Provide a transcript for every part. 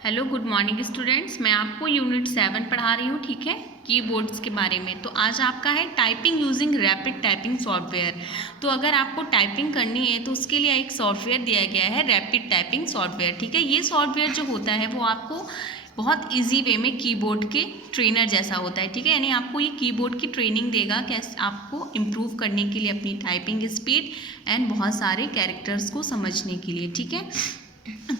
Hello good morning students. मैं आपको unit 7 पढ़ा रही हूँ, ठीक है, कीबोर्ड्स के बारे में। तो आज आपका है typing using rapid typing software. तो अगर आपको टाइपिंग करनी है तो उसके लिए एक सॉफ्टवेयर दिया गया है, रैपिड टाइपिंग सॉफ्टवेयर, ठीक है। ये सॉफ्टवेयर जो होता है वो आपको बहुत इजी वे में कीबोर्ड के ट्रेनर जैसा होता है, ठीक है। यानी आपको ये कीबोर्ड की ट्रेनिंग देगा कैसे आपको इम्प्रूव करने के लिए अपनी टाइपिंग स्पीड एंड बहुत सारे कैरेक्टर्स को समझने के लिए, ठीक है।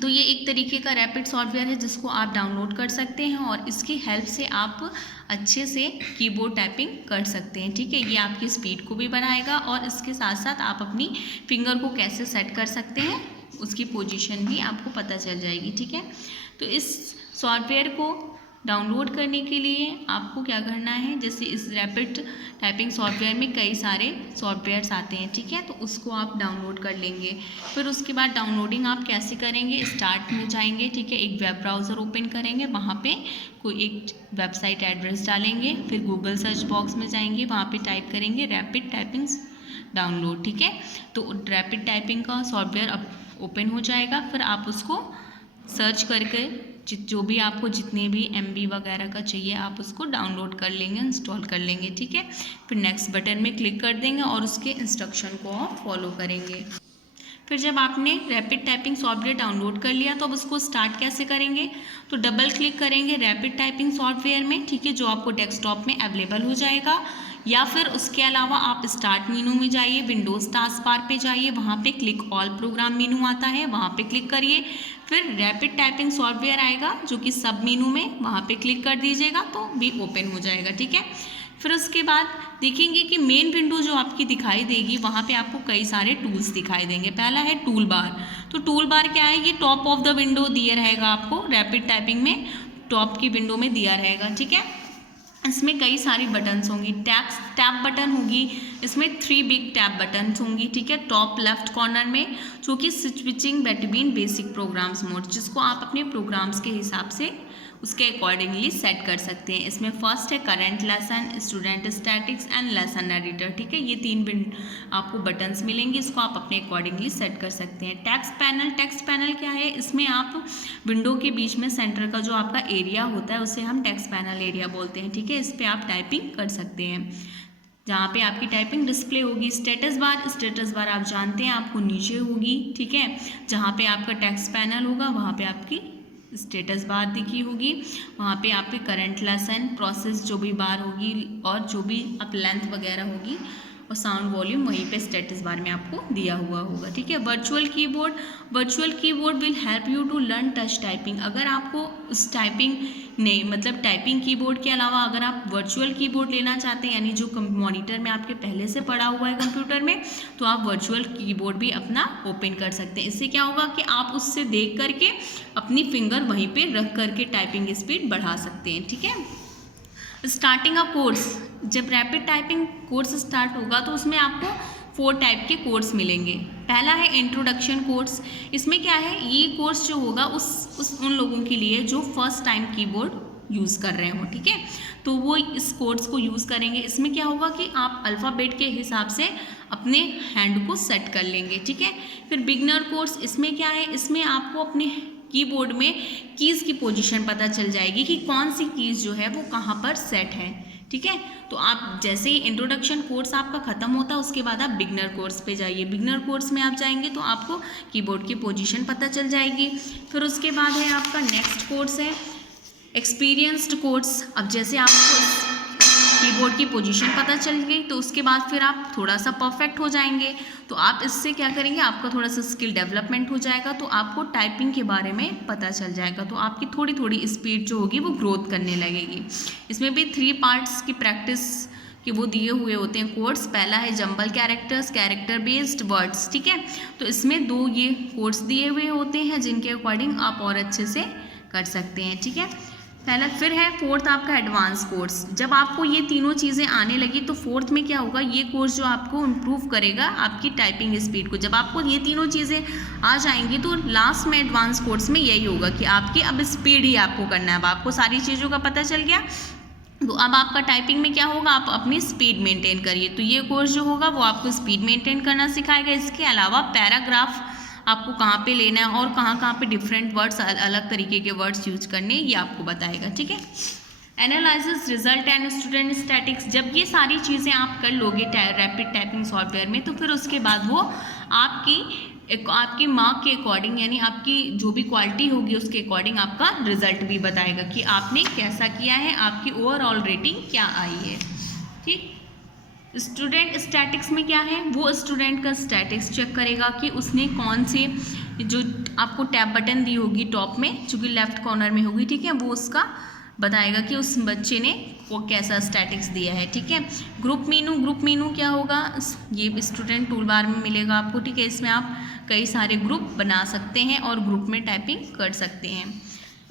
तो ये एक तरीके का रैपिड सॉफ्टवेयर है जिसको आप डाउनलोड कर सकते हैं और इसकी हेल्प से आप अच्छे से कीबोर्ड टाइपिंग कर सकते हैं, ठीक है। ये आपकी स्पीड को भी बढ़ाएगा और इसके साथ साथ आप अपनी फिंगर को कैसे सेट कर सकते हैं उसकी पोजीशन भी आपको पता चल जाएगी, ठीक है। तो इस सॉफ्टवेयर को डाउनलोड करने के लिए आपको क्या करना है, जैसे इस रैपिड टाइपिंग सॉफ्टवेयर में कई सारे सॉफ्टवेयर्स आते हैं, ठीक है। तो उसको आप डाउनलोड कर लेंगे। फिर उसके बाद डाउनलोडिंग आप कैसे करेंगे, स्टार्ट में जाएंगे, ठीक है, एक वेब ब्राउज़र ओपन करेंगे, वहाँ पे कोई एक वेबसाइट एड्रेस डालेंगे, फिर गूगल सर्च बॉक्स में जाएंगे, वहाँ पे टाइप करेंगे रैपिड टाइपिंग डाउनलोड, ठीक है। तो रैपिड टाइपिंग का सॉफ्टवेयर अब ओपन हो जाएगा। फिर आप उसको सर्च करके जो भी आपको जितने भी MB वगैरह का चाहिए आप उसको डाउनलोड कर लेंगे, इंस्टॉल कर लेंगे, ठीक है। फिर नेक्स्ट बटन में क्लिक कर देंगे और उसके इंस्ट्रक्शन को आप फॉलो करेंगे। फिर जब आपने रैपिड टाइपिंग सॉफ्टवेयर डाउनलोड कर लिया तो अब उसको स्टार्ट कैसे करेंगे, तो डबल क्लिक करेंगे रैपिड टाइपिंग सॉफ्टवेयर में, ठीक है, जो आपको डेस्कटॉप में अवेलेबल हो जाएगा। या फिर उसके अलावा आप स्टार्ट मेनू में जाइए, विंडोज़ टास्क बार पे जाइए, वहाँ पे क्लिक ऑल प्रोग्राम मेनू आता है, वहाँ पे क्लिक करिए। फिर रैपिड टाइपिंग सॉफ्टवेयर आएगा जो कि सब मेनू में, वहाँ पे क्लिक कर दीजिएगा तो भी ओपन हो जाएगा, ठीक है। फिर उसके बाद देखेंगे कि मेन विंडो जो आपकी दिखाई देगी वहाँ पे आपको कई सारे टूल्स दिखाई देंगे। पहला है टूल बार। तो टूल बार क्या है, ये टॉप ऑफ द विंडो दिया रहेगा आपको, रैपिड टाइपिंग में टॉप की विंडो में दिया रहेगा, ठीक है। इसमें कई सारी बटन्स होंगी, टैब बटन होगी, इसमें 3 बिग टैब बटन्स होंगी, ठीक है, टॉप लेफ्ट कॉर्नर में, जो कि switching between basic programs mode, जिसको आप अपने प्रोग्राम्स के हिसाब से उसके अकॉर्डिंगली सेट कर सकते हैं। इसमें फर्स्ट है current lesson, student statics and lesson editor, ठीक है। ये 3 आपको बटन्स मिलेंगे, इसको आप अपने अकॉर्डिंगली सेट कर सकते हैं। टेक्स्ट पैनल क्या है, इसमें आप विंडो के बीच में सेंटर का जो आपका एरिया होता है उसे हम टेक्स्ट पैनल एरिया बोलते हैं, ठीक है। इस पर आप टाइपिंग कर सकते हैं, जहाँ पे आपकी टाइपिंग डिस्प्ले होगी। स्टेटस बार आप जानते हैं आपको नीचे होगी, ठीक है। जहाँ पे आपका टेक्स्ट पैनल होगा वहाँ पे आपकी स्टेटस बार दिखी होगी, वहाँ पे आपके करंट लेसन प्रोसेस जो भी बार होगी और जो भी आप लेंथ वगैरह होगी और साउंड वॉल्यूम वहीं पे स्टेटस बार में आपको दिया हुआ होगा, ठीक है। Virtual keyboard will help you to learn touch typing. अगर आपको उस टाइपिंग नहीं मतलब टाइपिंग कीबोर्ड के अलावा अगर आप वर्चुअल कीबोर्ड लेना चाहते हैं, यानी जो मॉनिटर में आपके पहले से पड़ा हुआ है कंप्यूटर में, तो आप वर्चुअल कीबोर्ड भी अपना ओपन कर सकते हैं। इससे क्या होगा कि आप उससे देख करके अपनी फिंगर वहीं पे रख करके टाइपिंग स्पीड बढ़ा सकते हैं, ठीक है। स्टार्टिंग अ कोर्स, जब रैपिड टाइपिंग कोर्स स्टार्ट होगा तो उसमें आपको 4 टाइप के कोर्स मिलेंगे। पहला है इंट्रोडक्शन कोर्स। इसमें क्या है, ये कोर्स जो होगा उन लोगों के लिए जो फर्स्ट टाइम कीबोर्ड यूज़ कर रहे हो, ठीक है, तो वो इस कोर्स को यूज़ करेंगे। इसमें क्या होगा कि आप अल्फ़ाबेट के हिसाब से अपने हैंड को सेट कर लेंगे, ठीक है। फिर बिगनर कोर्स, इसमें क्या है, इसमें आपको अपने कीबोर्ड में कीज़ की पोजीशन पता चल जाएगी कि कौन सी कीज़ जो है वो कहाँ पर सेट है, ठीक है। तो आप जैसे ही इंट्रोडक्शन कोर्स आपका ख़त्म होता है उसके बाद आप बिगनर कोर्स पे जाइए। बिगनर कोर्स में आप जाएंगे तो आपको कीबोर्ड की पोजीशन पता चल जाएगी। फिर उसके बाद है आपका नेक्स्ट कोर्स है एक्सपीरियंस्ड कोर्स। अब जैसे आपको कीबोर्ड की पोजीशन पता चल गई तो उसके बाद फिर आप थोड़ा सा परफेक्ट हो जाएंगे, तो आप इससे क्या करेंगे, आपका थोड़ा सा स्किल डेवलपमेंट हो जाएगा, तो आपको टाइपिंग के बारे में पता चल जाएगा, तो आपकी थोड़ी थोड़ी स्पीड जो होगी वो ग्रोथ करने लगेगी। इसमें भी 3 पार्ट्स की प्रैक्टिस कि वो दिए हुए होते हैं कोर्स। पहला है jumble characters, character based words, ठीक है। तो इसमें 2 ये कोर्स दिए हुए होते हैं जिनके अकॉर्डिंग आप और अच्छे से कर सकते हैं, ठीक है। पहला फिर है 4th आपका एडवांस कोर्स। जब आपको ये तीनों चीज़ें आने लगी तो 4th में क्या होगा, ये कोर्स जो आपको इम्प्रूव करेगा आपकी टाइपिंग स्पीड को। जब आपको ये तीनों चीज़ें आ जाएंगी तो लास्ट में एडवांस कोर्स में यही होगा कि आपकी अब स्पीड ही आपको करना है। अब आपको सारी चीज़ों का पता चल गया तो अब आपका टाइपिंग में क्या होगा, आप अपनी स्पीड मेंटेन करिए। तो ये कोर्स जो होगा वो आपको स्पीड मेंटेन करना सिखाएगा। इसके अलावा पैराग्राफ आपको कहाँ पे लेना है और कहाँ पे डिफरेंट वर्ड्स, अलग तरीके के वर्ड्स यूज करने, ये आपको बताएगा, ठीक है। Analysis result and student statics, जब ये सारी चीज़ें आप कर लोगे रैपिड टाइपिंग सॉफ्टवेयर में, तो फिर उसके बाद वो आपकी मार्क के अकॉर्डिंग, यानी आपकी जो भी क्वालिटी होगी उसके अकॉर्डिंग आपका रिजल्ट भी बताएगा कि आपने कैसा किया है, आपकी ओवरऑल रेटिंग क्या आई है, ठीक। स्टूडेंट स्टैटिक्स में क्या है, वो स्टूडेंट का स्टैटिक्स चेक करेगा कि उसने कौन से, जो आपको टैब बटन दी होगी टॉप में, जो कि लेफ्ट कॉर्नर में होगी, ठीक है, वो उसका बताएगा कि उस बच्चे ने वो कैसा स्टैटिक्स दिया है, ठीक है। ग्रुप मीनू क्या होगा, ये स्टूडेंट टूल बार में मिलेगा आपको, ठीक है। इसमें आप कई सारे ग्रुप बना सकते हैं और ग्रुप में टाइपिंग कर सकते हैं।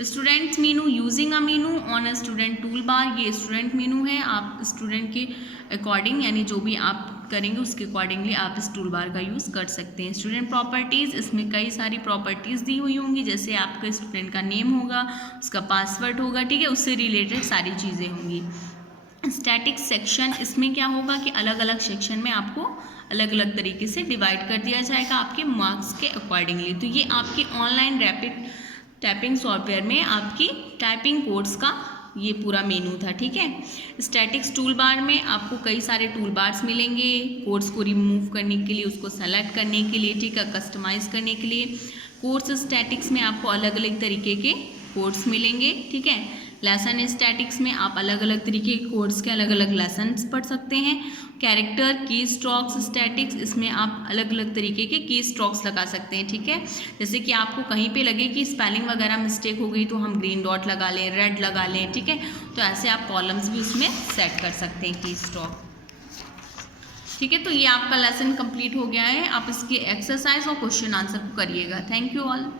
Students Meenu, using a Meenu on a student tool bar, ये स्टूडेंट मीनू है, आप स्टूडेंट के अकॉर्डिंग, यानी जो भी आप करेंगे उसके अकॉर्डिंगली आप इस टूल बार का यूज़ कर सकते हैं। स्टूडेंट प्रॉपर्टीज़, इसमें कई सारी प्रॉपर्टीज़ दी हुई होंगी, जैसे आपका स्टूडेंट का नेम होगा, उसका पासवर्ड होगा, ठीक है, उससे रिलेटेड सारी चीज़ें होंगी। स्टैटिक सेक्शन, इसमें क्या होगा कि अलग अलग सेक्शन में आपको अलग अलग तरीके से डिवाइड कर दिया जाएगा आपके मार्क्स के अकॉर्डिंगली। तो ये आपके ऑनलाइन रैपिड टाइपिंग सॉफ्टवेयर में आपकी टाइपिंग कोर्स का ये पूरा मेनू था, ठीक है। स्टैटिक्स टूल बार में आपको कई सारे टूल बार्स मिलेंगे, कोर्स को रिमूव करने के लिए, उसको सेलेक्ट करने के लिए, ठीक है, कस्टमाइज करने के लिए। कोर्स स्टैटिक्स में आपको अलग अलग तरीके के कोर्स मिलेंगे, ठीक है। लेसन स्टैटिक्स में आप अलग अलग तरीके के कोर्स के अलग अलग लेसन्स पढ़ सकते हैं। कैरेक्टर की स्ट्रोक्स स्टैटिक्स, इसमें आप अलग अलग तरीके के की स्ट्रोक्स लगा सकते हैं, ठीक है। जैसे कि आपको कहीं पे लगे कि स्पेलिंग वगैरह मिस्टेक हो गई तो हम ग्रीन डॉट लगा लें, रेड लगा लें, ठीक है। तो ऐसे आप कॉलम्स भी उसमें सेट कर सकते हैं की स्ट्रोक, ठीक है। तो ये आपका लेसन कंप्लीट हो गया है, आप इसके एक्सरसाइज और क्वेश्चन आंसर को करिएगा। Thank you all.